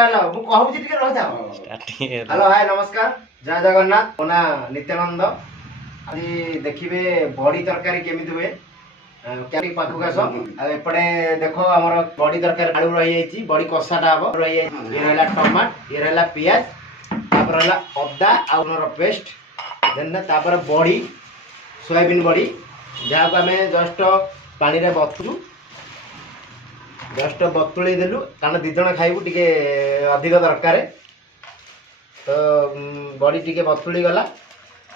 Hello मु कहू जी टिके रह जाओ स्टार्टिंग हेलो हाय नमस्कार जय जगन्नाथ मोना नित्यानंद आज देखिए बड़ी तरकारी केमिति हुए क्या पाखक आस एपटे देख आम बड़ी तरकारी आलू रही बड़ी कषाटा हम रही ये रहा टमाट ये रहा पियाज तापर रहा अदा आउर पेस्ट देन तापर बड़ी सोयाबीन बड़ी जहाँ को आम जस्ट पानी रे बतुलु जस्ट बतुले देलु कारण दी जण खाइबू टिके अधिक दरकार तो बड़ी टिके बतुली गला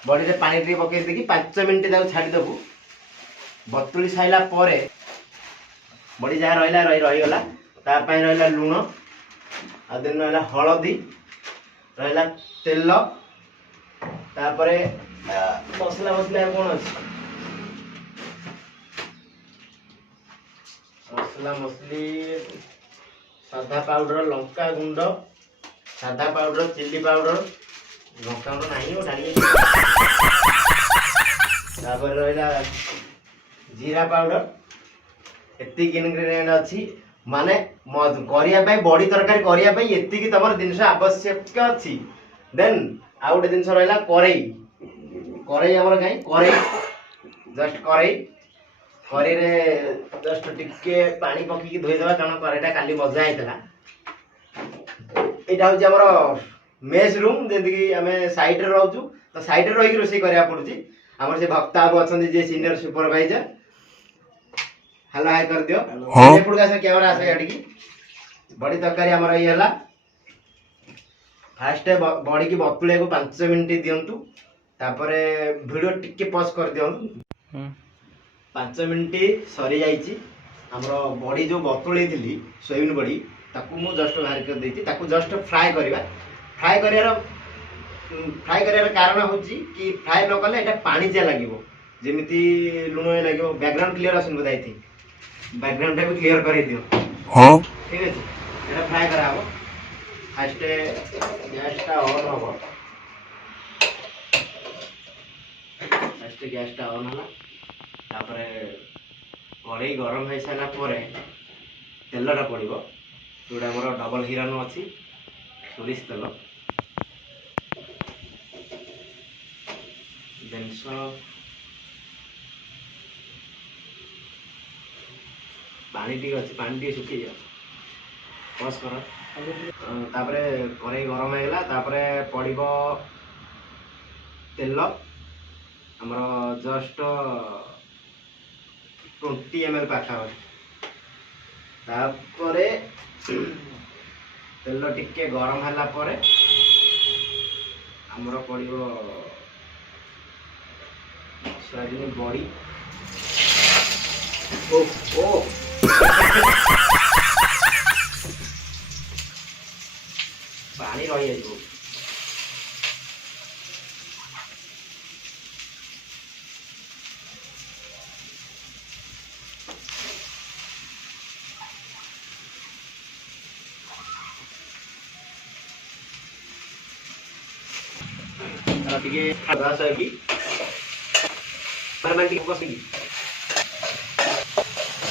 बड़ी रे पानी टिके पकई देकी 5 मिनिट ताको छाडी देबू बतुली साइला परे बड़ी जहाँ रहिला रही गला ता पई रहिला लूण आ दिन रहिला हळदी रहिला तेल तापरे मसला मसला कोन अछि मसला मसली सादा पाउडर लंका गुंड सादा पाउडर चिल्ली पाउडर लंका गुंड नहीं डाली तापर रहिला जीरा पाउडर एति इनग्रेडिएंट अछि माने करिया पई बड़ी तरकारी करिया पई एति की तमर जिंस आवश्यक अछि देन आ गोटे जिंस रहिला करेई करेई हमर काई करेई जस्ट करेई करेई रे जस्ट टिके पानी पकी धोई देबा कारण करेईटा काली मजा आइतला एटा होची हमर मेस रूम जेंति की हमें साइड रे रहउछु तो साइड रे रही रोसई करिया पड़ुची हमर से भक्त आबो अछन जे सीनियर सुपरवाइजर हेलो हाय कर दियो एपुड का कैमरा आसे गाडी की बड़ी तरकारी हमर ई हला फास्ट बड़ी की बतुले को 5 मिनिट दियंतु तापरे वीडियो टिके पॉज कर दियंतु 5 मिनिट सरी जाइची हमरो बड़ी जो बतुले थिली सोयाबीन बड़ी ताकू मु जस्ट बाहर कर देती ताकू जस्ट फ्राई करियार कारण होची कि फ्राई न कले एटा पानी जे लागिवो जेमिति लुण लागिवो बैकग्राउंड क्लियर आसन बताई थी बैकग्राउंड टा भी क्लियर कर दियो हां ठीक है एटा फ्राई करा हो फास्ट गैस टा ऑन हो फास्ट गैस टा ऑन होला तापरे कढ़ाई गरम हो सारा परे तेलटा पड़ो जोड़ा मोर डबल हिरानो अच्छी सोरिष तेल जिनस पानी टी अच्छी पानी टी सुखी जाओ बस कर तापरे कढ़ाई गरम हो गला तापरे पड़ो तेल हमर जस्ट 20 ml पाखा तापरे तेल टिके गरम होला परे हमर पड़ो सोयाबीन बड़ी ओ ओ पानी रही जाइबो टिके खादास की परमानेंट कोसी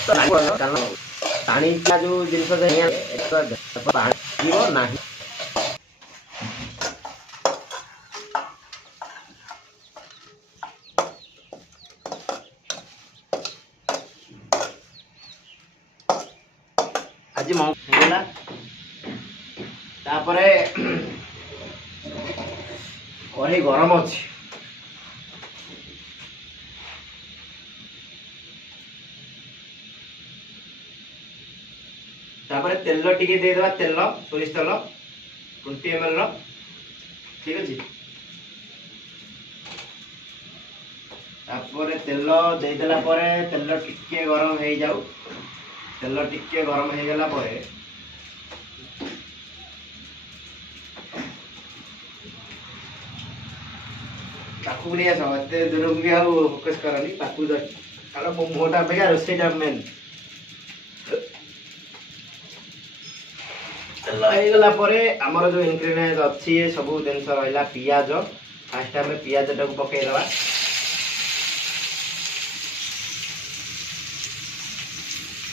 तो कारण पानी का जो जिनस पानी नहीं आज मंगला तापरे कढ़ाई गरम अच्छी तापरे तेल टिके दे देबा तेल सोरिष तेल 20 ml रो ठीक अछि तापरे तेल दे देला परे तेल टिके गरम हे जाऊ तेल टिके गरम हे गेला परे ताकू नहीं आसो एते दूर भी आ फोकस करनी ताकू जस्ट कारण मो मोटा बेगा रोसेटा मेन लही गला परे हमर जो इंग्रेडिएंट अछि सब जिनस रहला पियाज फास्ट हमें पियाज टाको पकई देबा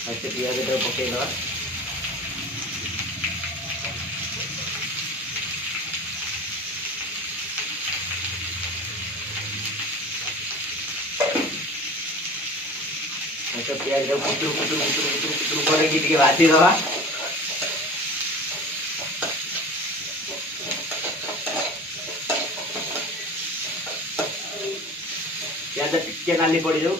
फास्ट पियाज टाको पकई देबा तो प्याज को कुतुर कुतुर कुतुर कुतुर कुतुर करके टिके भाजी दवा। प्याज टिके नाली पड़ जाऊ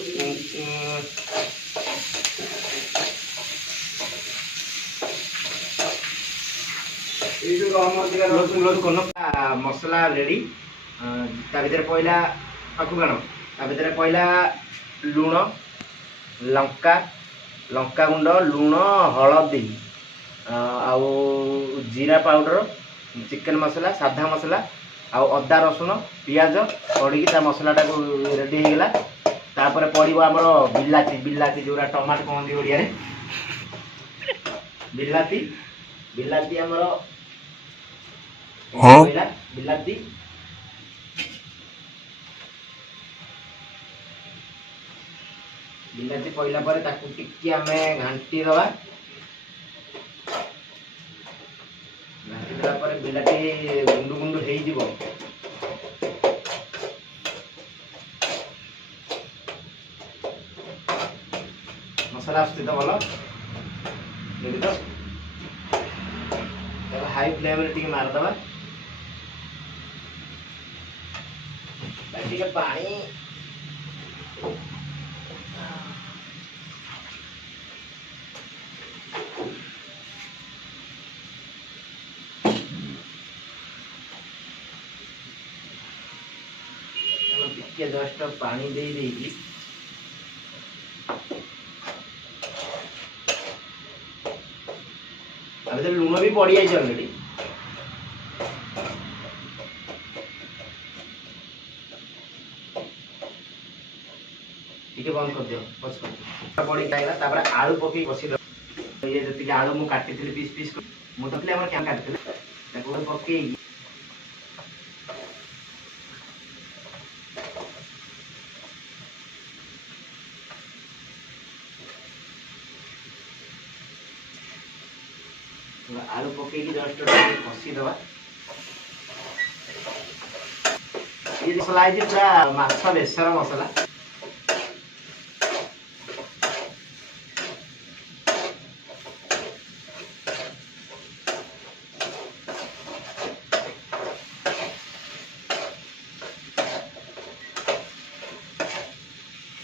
मसला रेडी भर पहला पकड़ भर पहला लुण लंका लंका गुंड लुण हलदी आउ जीरा पाउडर चिकेन मसला साधा मसला आउ अदा रसुण पियाज पड़ी मसलाटा को रेडी होगा तापर पड़ो आमर बिलाती बिलाती जो टमाटो कहती ओडिया बिलाती बिलाती आमर बिलाती बिलाती पड़ला टिके आम घाटी दवा घाटी देला बिलाती गुंडु गुंडु हो मसला आसुची तो भल देखी तो हाई फ्लेम रे मारदबा पानी टिके जस्ट पानी दे देगी लुण भी पड़ जाए अलरेडी बंद कर दियो पड़ी खाइला आलू पकई बसी ये जी आलू मुझे काटी पीस पीस मुझे क्या काटी पकई आलू पकई जस्ट कषी दवा ये मसला है पूरा माछ बेसर मसला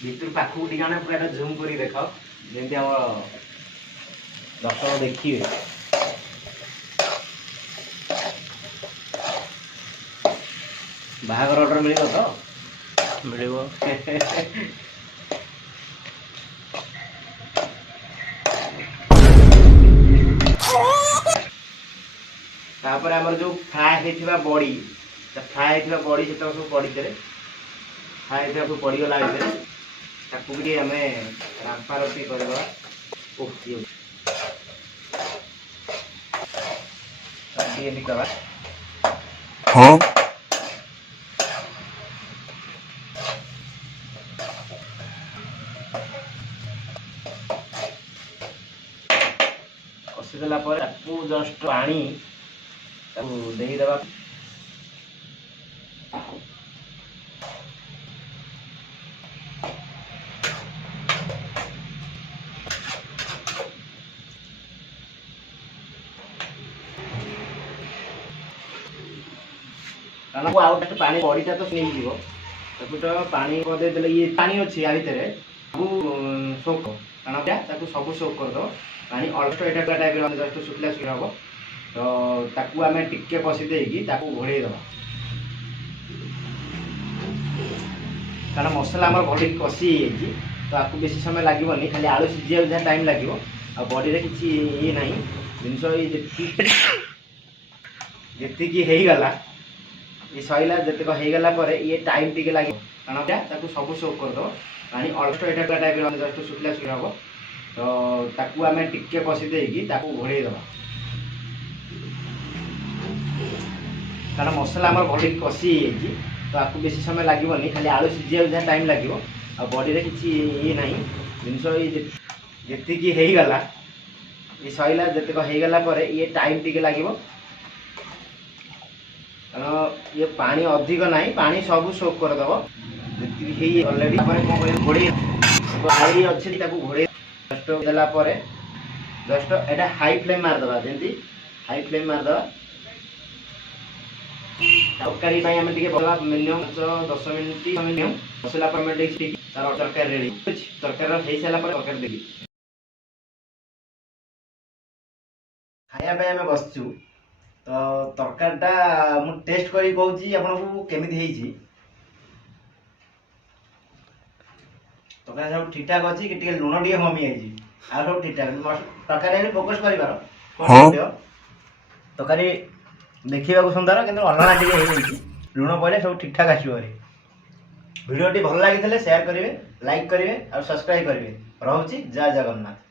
भीतर पाखक टी पूरा जूम कर देख जमी आम दर्शक देखिए बाहागर ऑर्डर मिल तो मिल तापर आमर जो फ्राए होता बड़ी फ्राए होता बड़ी से सब पड़ी फ्राए होता सब पड़गला भितर भी आम रांपा रपी करदे कषिदेला जस्ट पानी देदेवा पानी बड़ीटा तो नहीं तो पानी देदेले ये पानी अच्छी या भितर सब सोक कारण सब सोक करद पानी अल्प एटा टाइप जस्ट शुखला शुखला हम तो आम टिके कषि देकी घोड़े दबा कारण मसला आम भल कषि तो आपको बेसी समय लगे खाली आलू सीझा जहाँ टाइम लगे आ बड़ी रे किसी ये ना जिनस जी होगला ये सैला जितक होगला ये टाइम टी लगे कारण सब सोक करद पानी अल्प एटा टाइप जस्ट शुखला शुखला हम तो आम टिके कषि देकी घोड़े दबा कारण मसला आम भल कषि तो आपको बेसी समय लगे खाली आलू सीझा जहाँ टाइम लगे आ बड़ी रे किसी ये ना जिनस जी होगला ये सैला जितक होगला ये टाइम टी लगे कारण ये पानी अधिक ना पानी सब सोक करदेव जी अलरेडी कौन घोड़े हाई अच्छी घोड़े जस्ट देला जस्ट एटा हाई फ्लेम मारदे जमी हाई फ्लेम मारदे तरकारी मिनिमम 10 मिनट मिनिमम मसला तरकारी रेडी तरकारी हो सारा तरकारी देवी खाया बसचु तो तरकारीटा मु टेस्ट करी कहूँ आपको केमी तरकारी सब ठीक ठाक अच्छी कि लुण टे कमी जाइए आ सब ठीक ठाक तरकारी फोकस कर तरकारी देखा सुंदर कि अलना टे लुण पड़े सब ठीक ठाक आसो भिडियो भल लगी शेयर करेंगे लाइक करेंगे और सब्सक्राइब करेंगे रोचे जय जगन्नाथ।